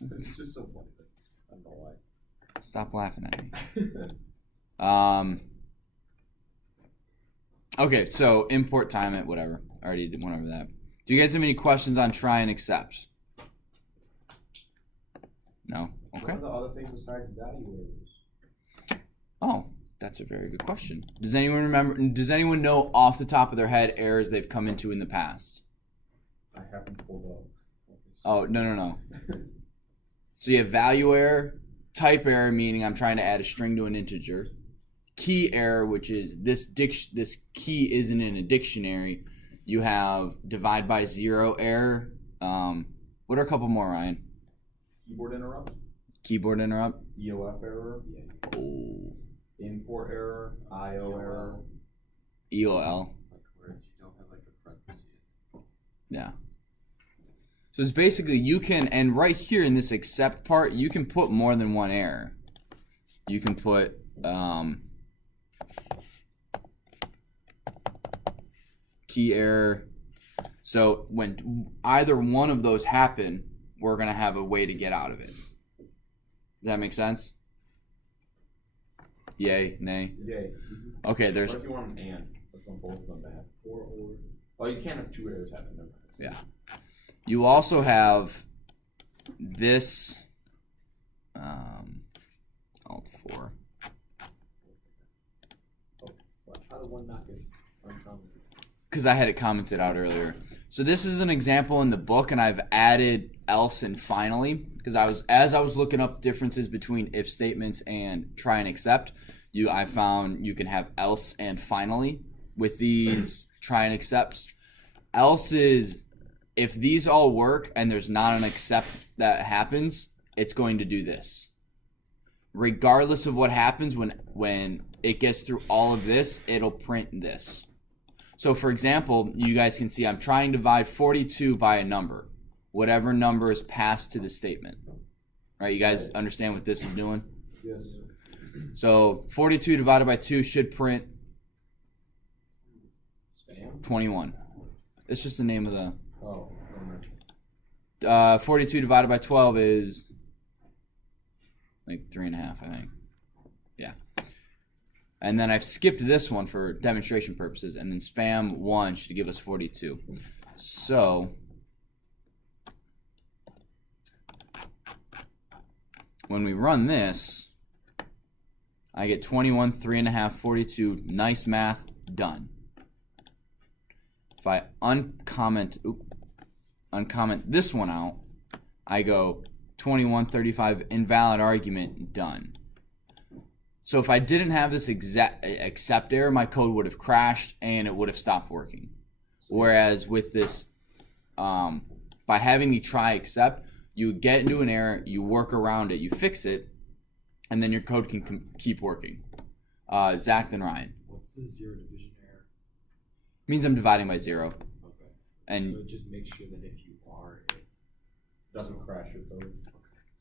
It's just so funny. I don't know why. Stop laughing at me. Okay, so import time it, whatever. I already went over that. Do you guys have any questions on try and accept? No? Okay. What are the other things besides valuers? Oh, that's a very good question. Does anyone remember? Does anyone know off the top of their head errors they've come into in the past? I haven't pulled up. Oh, no. So you have value error, type error, meaning I'm trying to add a string to an integer, key error, which is this key isn't in a dictionary. You have divide by zero error. What are a couple more, Ryan? Keyboard interrupt. Keyboard interrupt. EOF error. Oh. Import error. IO error. EOL. Like where you don't have like a parenthesis. Yeah. So it's basically you can, and right here in this accept part, you can put more than one error. You can put key error. So when either one of those happen, we're going to have a way to get out of it. Does that make sense? Yay, nay? Yay. Okay, there's... What if you want an and? Let's want both of them to have or. Oh, you can't have two errors happen. Never mind. Yeah. You also have this Alt 4. How did one not get uncommented? Because I had it commented out earlier. So this is an example in the book, and I've added else and finally, because as I was looking up differences between if statements and try and accept, I found you can have else and finally with these try and accepts. Else is if these all work and there's not an accept that happens, it's going to do this. Regardless of what happens when it gets through all of this, it'll print this. So for example, you guys can see I'm trying to divide 42 by a number. Whatever number is passed to the statement. Right, you guys understand what this is doing? Yes. So 42 divided by 2 should print Spam? 21. It's just the name of the... Oh, okay. 42 divided by 12 is like 3.5, I think. Yeah. And then I've skipped this one for demonstration purposes, and then spam 1 should give us 42. So when we run this, I get 21, 3.5, 42. Nice math, done. If I uncomment this one out, I go 21, 35, invalid argument, done. So if I didn't have this accept error, my code would have crashed and it would have stopped working. Whereas with this, by having the try accept, you get into an error, you work around it, you fix it, and then your code can keep working. Zach, then Ryan. What's the zero division error? Means I'm dividing by 0. Okay. And so just make sure that if you are, it Doesn't crash your code.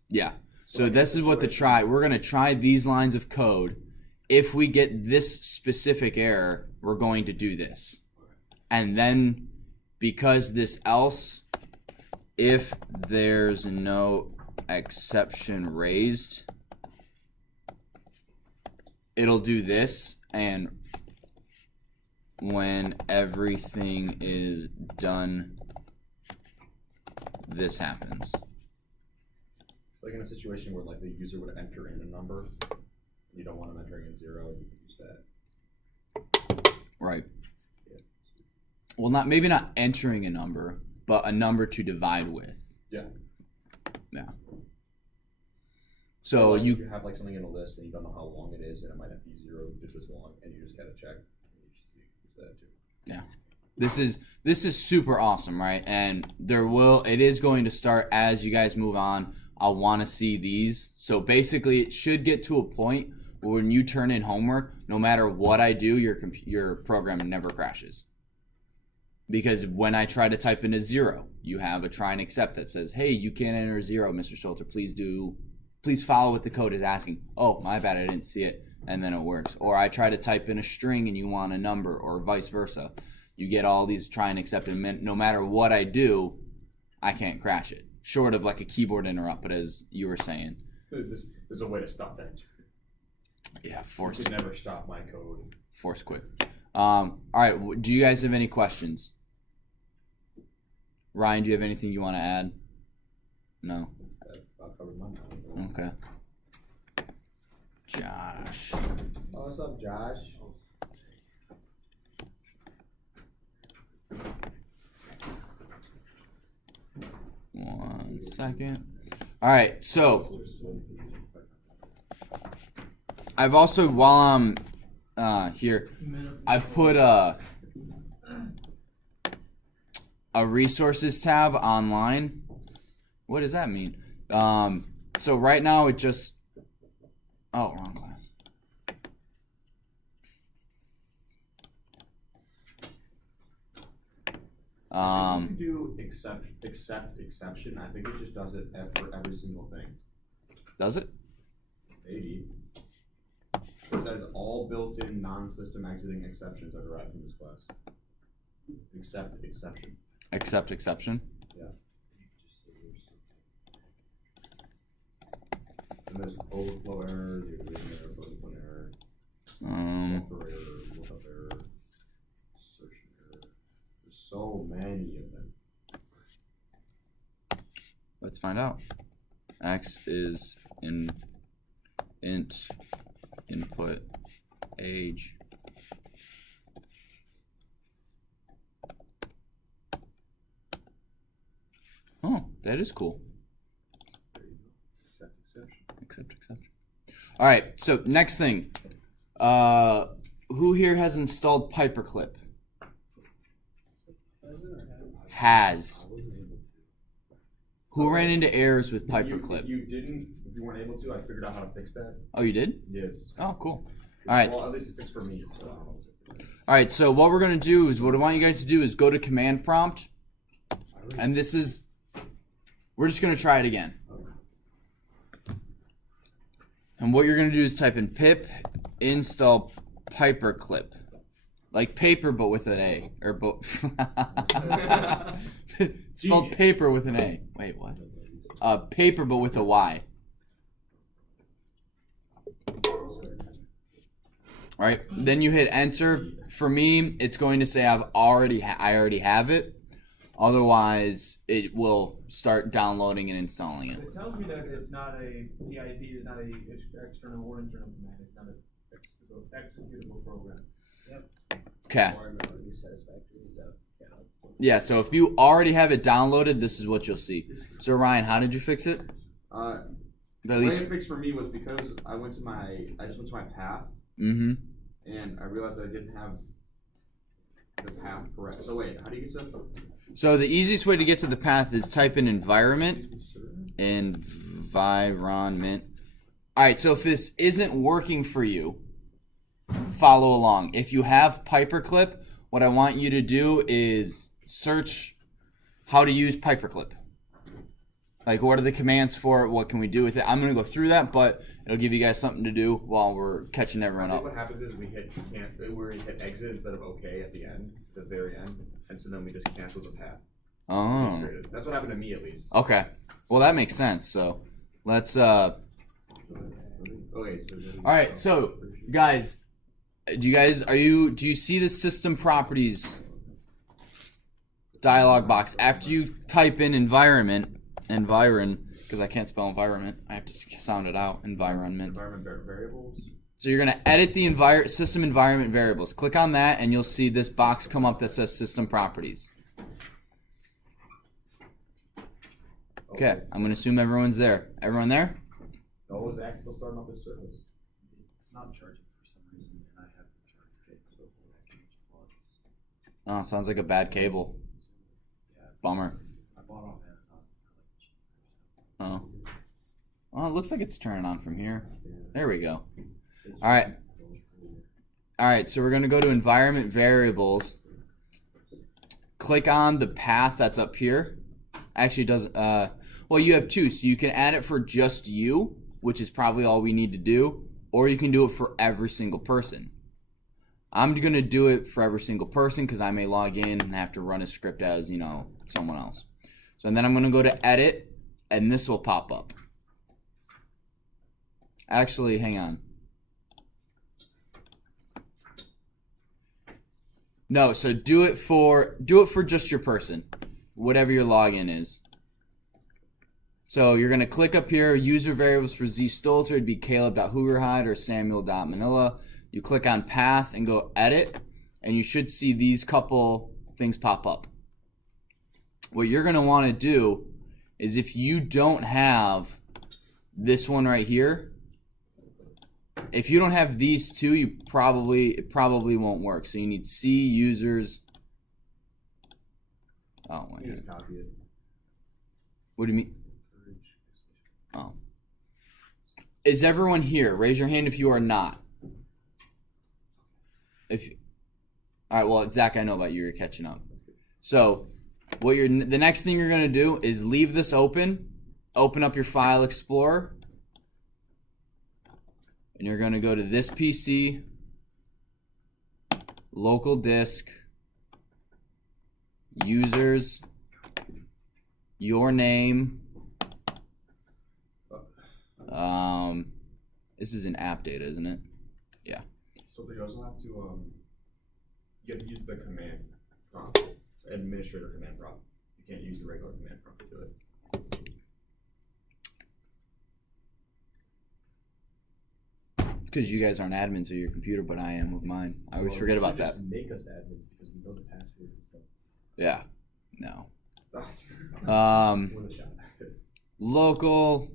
yeah. So this is what the try. We're going to try these lines of code. If we get this specific error, we're going to do this. And then because this else, if there's no exception raised, it'll do this. And when everything is done, this happens. Like in a situation where like the user would enter in a number, you don't want them entering in 0, you can use that. Right. Yeah. Well, maybe not entering a number, but a number to divide with. Yeah. Yeah. So like you if you have like something in a list and you don't know how long it is, and it might not be 0 just this long, and you just gotta check. And you just use that too. Yeah. This is super awesome, right? And it is going to start as you guys move on. I'll want to see these. So basically, it should get to a point where when you turn in homework, no matter what I do, your program never crashes. Because when I try to type in a 0, you have a try and accept that says, "Hey, you can't enter 0, Mr. Schulter. Please follow what the code is asking." Oh, my bad, I didn't see it, and then it works. Or I try to type in a string and you want a number, or vice versa. You get all these try and accept, and no matter what I do, I can't crash it. short of like a keyboard interrupt, but as you were saying. There's a way to stop that. Yeah, You force can never stop my code. force quit. All right, do you guys have any questions? Ryan, do you have anything you want to add? No. I've covered mine. Okay. Josh. Oh, what's up, Josh? One second. All right, so I've also, while I'm here, I put a resources tab online. What does that mean? So right now it just, oh, wrong class. If you do accept exception, I think it just does it for every single thing. Does it? Maybe. It says all built-in non-system exiting exceptions are derived from this class. Except exception. Accept exception. Yeah. And there's overflow error, the original error, floating error, buffer error, lookup error, assertion error. There's so many of them. Let's find out. X is in int input age. Oh, that is cool. Accept exception. Accept exception. All right, so next thing. Who here has installed Pyperclip? Has. Who ran into errors with Pyperclip? If you weren't able to, I figured out how to fix that. Oh, you did? Yes. Oh, cool. All right. Well, at least it's fixed for me. So I don't know. All right, so what we're going to do is, what I want you guys to do is go to command prompt. And this is, we're just going to try it again. And what you're going to do is type in pip install Pyperclip. Like paper, but with an A. Or it's spelled paper with an A. Wait, what? Paper, but with a Y. All right. Then you hit enter. For me, it's going to say I already have it. Otherwise, it will start downloading and installing it. It tells me that it's not a PID, it's not a external or internal command. It's not an executable program. Yep. Okay. Yeah, so if you already have it downloaded, this is what you'll see. So Ryan, how did you fix it? The way it fixed for me was because I just went to my path. Mm-hmm. And I realized that I didn't have the path correct. So wait, how do you get to that? So the easiest way to get to the path is type in environment. Environment. All right, so if this isn't working for you, follow along. If you have Pyperclip, what I want you to do is search how to use Pyperclip. Like, what are the commands for it? What can we do with it? I'm going to go through that, but it'll give you guys something to do while we're catching everyone up. What happens is we hit exit instead of OK at the end, the very end, and so then we just cancel the path. Oh. That's what happened to me, at least. Okay. Well, that makes sense. So let's. Okay. All right. So, guys, do you see the system properties dialog box after you type in environment, because I can't spell environment. I have to sound it out. Environment. Environment variables. So you're gonna edit the system environment variables. Click on that, and you'll see this box come up that says system properties. Okay, I'm gonna assume everyone's there. Everyone there? No, Zach's still starting off his service. It's not charging for some reason, and I have the charge cable, so I changed plugs. Oh, sounds like a bad cable. Yeah, Bummer. I bought off Amazon for like cheap. Oh. Well, it looks like it's turning on from here. There we go. All right. All right, so we're going to go to environment variables. Click on the path that's up here. Actually, it doesn't. Well, you have two, so you can add it for just you, which is probably all we need to do, or you can do it for every single person. I'm going to do it for every single person because I may log in and have to run a script as, someone else. So and then I'm going to go to edit, and this will pop up. Actually, hang on. No, so do it for just your person, whatever your login is. So you're gonna click up here, user variables for Z Stolzer, it'd be Caleb.Hoogerhide or Samuel.Manila. You click on path and go edit, and you should see these couple things pop up. What you're gonna wanna do is, if you don't have this one right here, if you don't have these two, it probably won't work. So you need C users. Oh my You god. just copy it. What do you mean? Oh. Is everyone here? Raise your hand if you are not. All right, well, Zach, I know about you. You're catching up. So the next thing you're gonna do is leave this open. Open up your file explorer. And you're going to go to this PC, local disk, users, your name. This is an app data, isn't it? Yeah. So you also have to, you have to use the command prompt, administrator command prompt. You can't use the regular command prompt to do it. It's because you guys aren't admins of your computer, but I am with mine. I always forget about that. Just make us admins because we know the password and stuff. Yeah. No. What a shot. Local.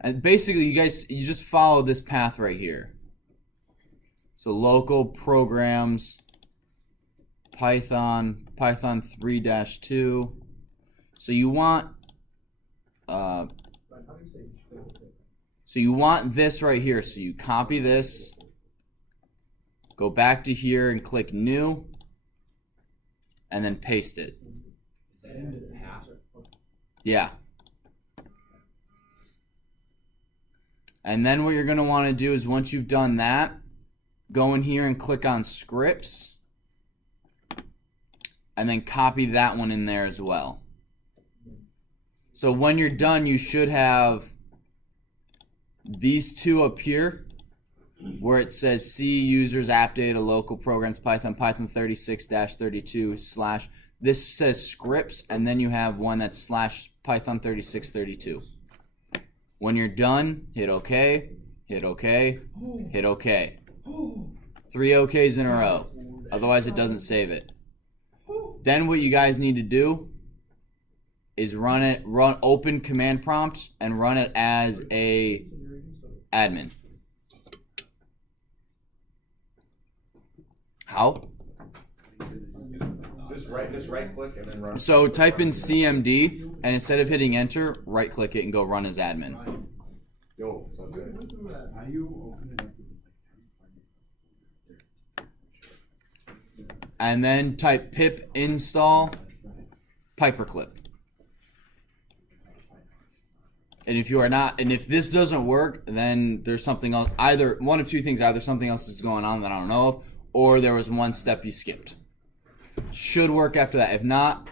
And basically, you just follow this path right here. So local programs, Python 3-2. So you want this right here. So you copy this, go back to here and click new, and then paste it. Is that in the path? Yeah. And then what you're going to want to do is, once you've done that, go in here and click on scripts, and then copy that one in there as well. So when you're done, you should have these two up here where it says C users app data local programs Python 36-32 / this says scripts, and then you have one that's / Python 3632. When you're done, hit OK, hit OK, hit OK. 3 OKs in a row. Otherwise, it doesn't save it. Then what you guys need to do is open command prompt and run it as a admin. How? Just right click and then run. So type in CMD, and instead of hitting enter, right click it and go run as admin. Yo, so good. How do you open it up with And then type pip install Pyperclip. And if this doesn't work, then there's something else. Either one of two things: either something else is going on that I don't know of, or there was one step you skipped. Should work after that. If not,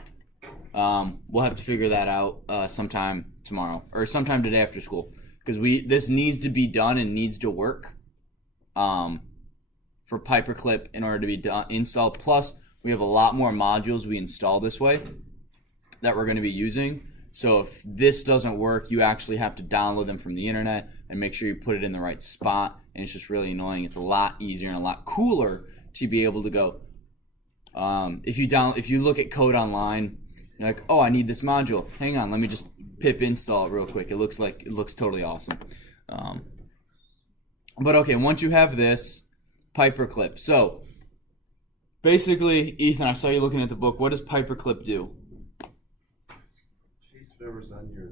we'll have to figure that out sometime tomorrow or sometime today after school, because this needs to be done and needs to work for Pyperclip in order to be installed. Plus, we have a lot more modules we install this way that we're going to be using. So if this doesn't work, you actually have to download them from the internet and make sure you put it in the right spot. And it's just really annoying. It's a lot easier and a lot cooler to be able to go. If you look at code online, you're like, oh, I need this module. Hang on, let me just pip install it real quick. It looks totally awesome. But okay, once you have this Pyperclip, so basically, Ethan, I saw you looking at the book. What does Pyperclip do? paste whatever's on your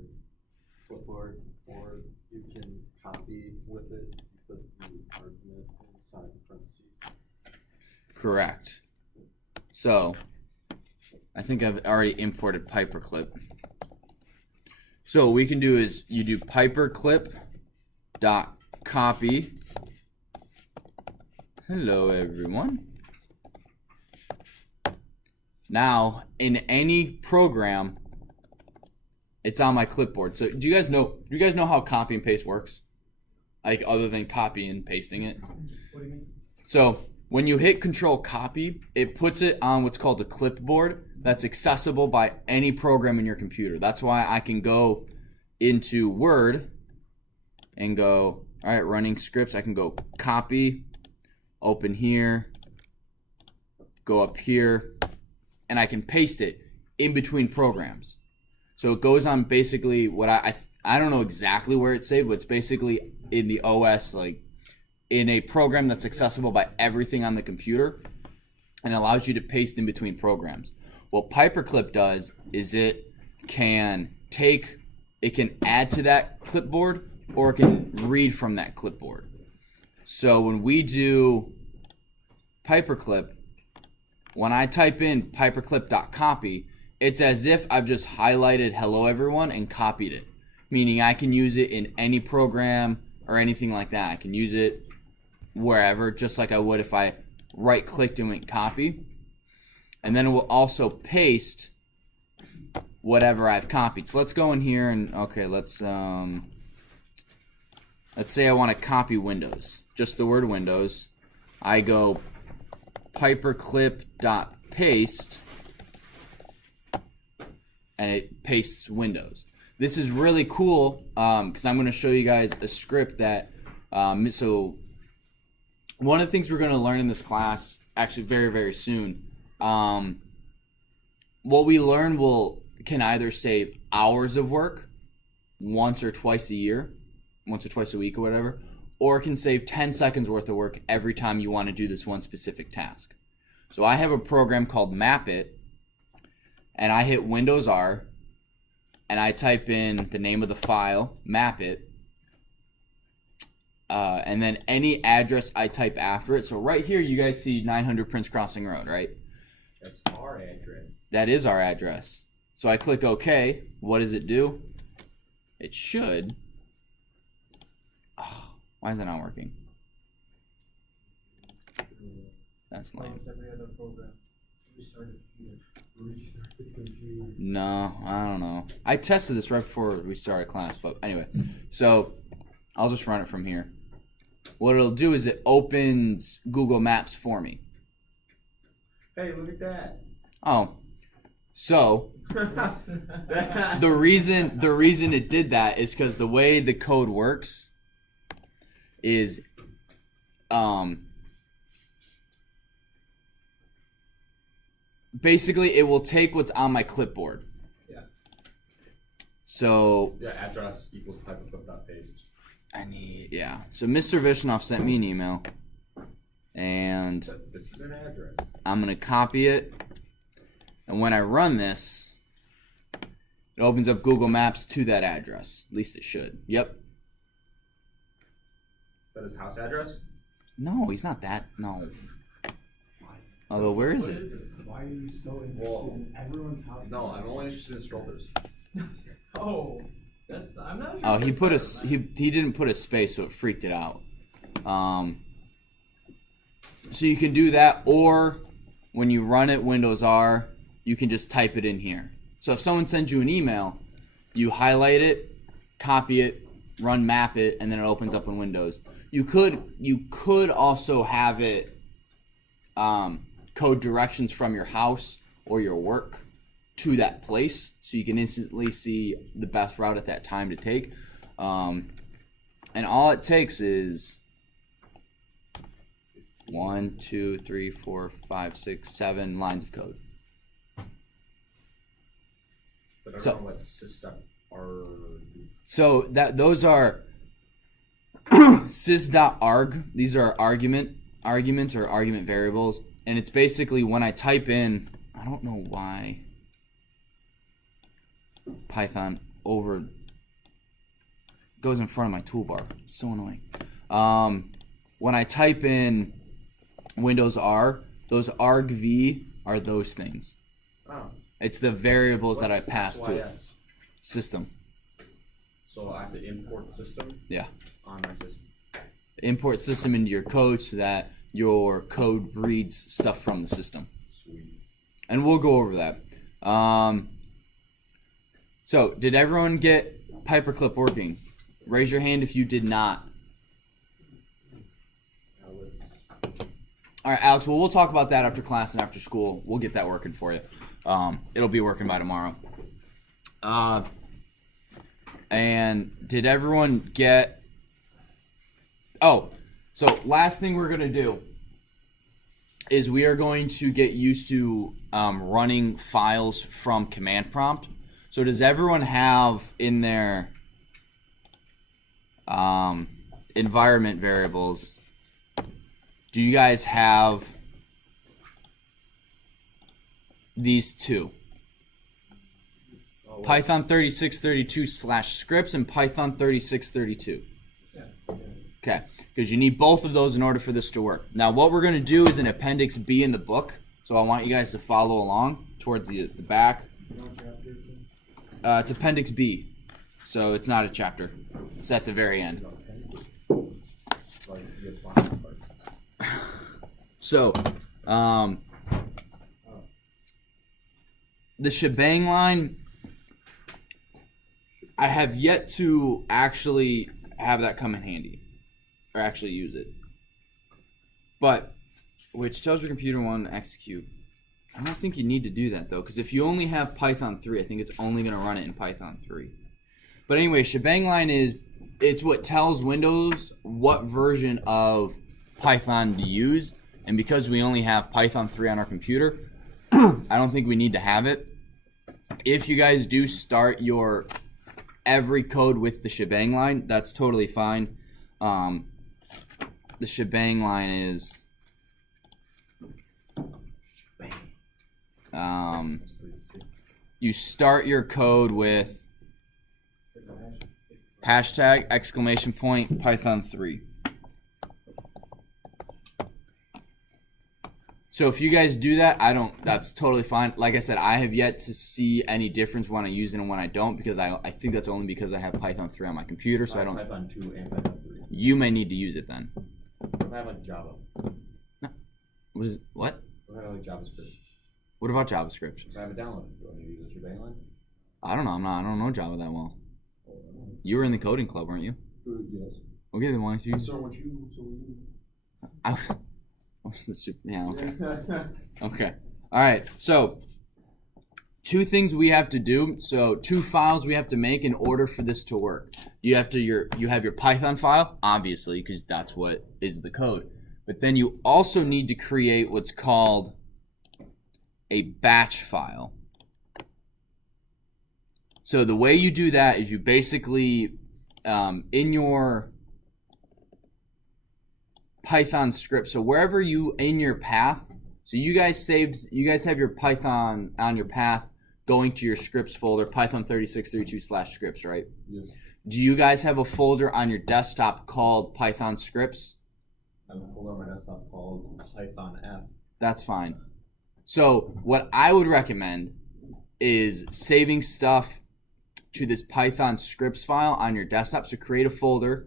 clipboard, or you can copy with it, put the argument inside the parentheses. Correct. So, I think I've already imported Pyperclip. So what we can do is you do Pyperclip.copy. Hello everyone. Now, in any program, It's on my clipboard. So do you guys know how copy and paste works? Like other than copy and pasting it? What do you mean? So when you hit Control Copy, it puts it on what's called a clipboard that's accessible by any program in your computer. That's why I can go into Word and go, all right, running scripts. I can go copy, open here, go up here, and I can paste it in between programs. So it goes on basically what I don't know exactly where it's saved, but it's basically in the OS, like in a program that's accessible by everything on the computer and allows you to paste in between programs. What Pyperclip does is it can add to that clipboard, or it can read from that clipboard. So when we do Pyperclip, when I type in pyperclip.copy, it's as if I've just highlighted hello everyone and copied it, meaning I can use it in any program or anything like that. I can use it wherever, just like I would if I right clicked and went copy. And then it will also paste whatever I've copied. So let's go in here and okay, let's say I want to copy Windows, just the word Windows. I go pyperclip.paste and it pastes Windows. This is really cool because I'm going to show you guys a script that so one of the things we're going to learn in this class actually very, very soon, what we learn can either save hours of work once or twice a year, once or twice a week or whatever, or it can save 10 seconds worth of work every time you want to do this one specific task. So I have a program called Map It, and I hit Windows R, and I type in the name of the file, Map It, and then any address I type after it. So right here you guys see 900 Prince Crossing Road, right? That's our address. That is our address. So I click OK. What does it do? It should. Oh, why is it not working? That's lame. Almost every other program. Restart the computer. No, I don't know. I tested this right before we started class, but anyway. So I'll just run it from here. What it'll do is it opens Google Maps for me. Hey, look at that. Oh, so the reason it did that is because the way the code works is basically it will take what's on my clipboard. Yeah. So Yeah, address equals pyperclip.paste. So Mr. Vishnov sent me an email, and But this is an address. I'm gonna copy it, and when I run this, it opens up Google Maps to that address. At least it should. Yep. Is that his house address? No, he's not that. No. Although, where is it? Why are you so interested in everyone's house? No, I'm only interested in strollers. Oh, I'm not sure. Oh, he if put that's he didn't put a space, so it freaked it out. So you can do that, or when you run it Windows R, you can just type it in here. So if someone sends you an email, you highlight it, copy it, run Map It, and then it opens up in Windows. You could also have it code directions from your house or your work to that place, so you can instantly see the best route at that time to take. And all it takes is 1, 2, 3, 4, 5, 6, 7 lines of code. But I don't So- know what system are. So those are sys.arg. These are arguments or argument variables, and it's basically when I type in, I don't know why Python goes in front of my toolbar. It's so annoying. When I type in Windows R, those argv are those things. Oh. It's the variables that I What's pass to it. SYS? System. So I have to import system Yeah. on my system. Import system into your code so that your code reads stuff from the system. Sweet. And we'll go over that. So, did everyone get Pyperclip working? Raise your hand if you did not. All right, Alex, well, we'll talk about that after class and after school. We'll get that working for you. It'll be working by tomorrow. And did everyone get... Oh, so last thing we're going to do is we are going to get used to running files from command prompt. So does everyone have in their environment variables, do you guys have these two? Python 3632/scripts and Python 3632. Okay, because you need both of those in order for this to work. Now what we're going to do is an appendix B in the book. So I want you guys to follow along towards the back. It's appendix B. So it's not a chapter. It's at the very end. So, the shebang line, I have yet to actually have that come in handy, or actually use it. But, which tells your computer when to execute. I don't think you need to do that though, because if you only have Python 3, I think it's only going to run it in Python 3. But anyway, shebang line it's what tells Windows what version of Python to use. And because we only have Python 3 on our computer, I don't think we need to have it. If you guys do start your every code with the shebang line, that's totally fine. The shebang line is you start your code with hashtag exclamation point Python 3. So if you guys do that, that's totally fine. Like I said, I have yet to see any difference when I use it and when I don't, because I think that's only because I have Python 3 on my computer, so I don't. Python 2 and Python 3. You may need to use it then. What if I have like Java? What? What if I have like JavaScript? What about JavaScript? If I have a download, do I need to use the shebang line? I don't know. I don't know Java that well. You were in the coding club, weren't you? Yes. Okay, then why don't you? So what you? Yeah, okay. Okay. All right. So, two things we have to do. So, two files we have to make in order for this to work. You have your Python file, obviously, because that's what is the code. But then you also need to create what's called a batch file. So the way you do that is you basically in your Python script, so wherever you in your path, so you guys have your Python on your path going to your scripts folder, Python 3632/scripts, right? Yes. Do you guys have a folder on your desktop called Python scripts? I have a folder on my desktop called Python F. That's fine. So what I would recommend is saving stuff to this Python scripts file on your desktop. So create a folder.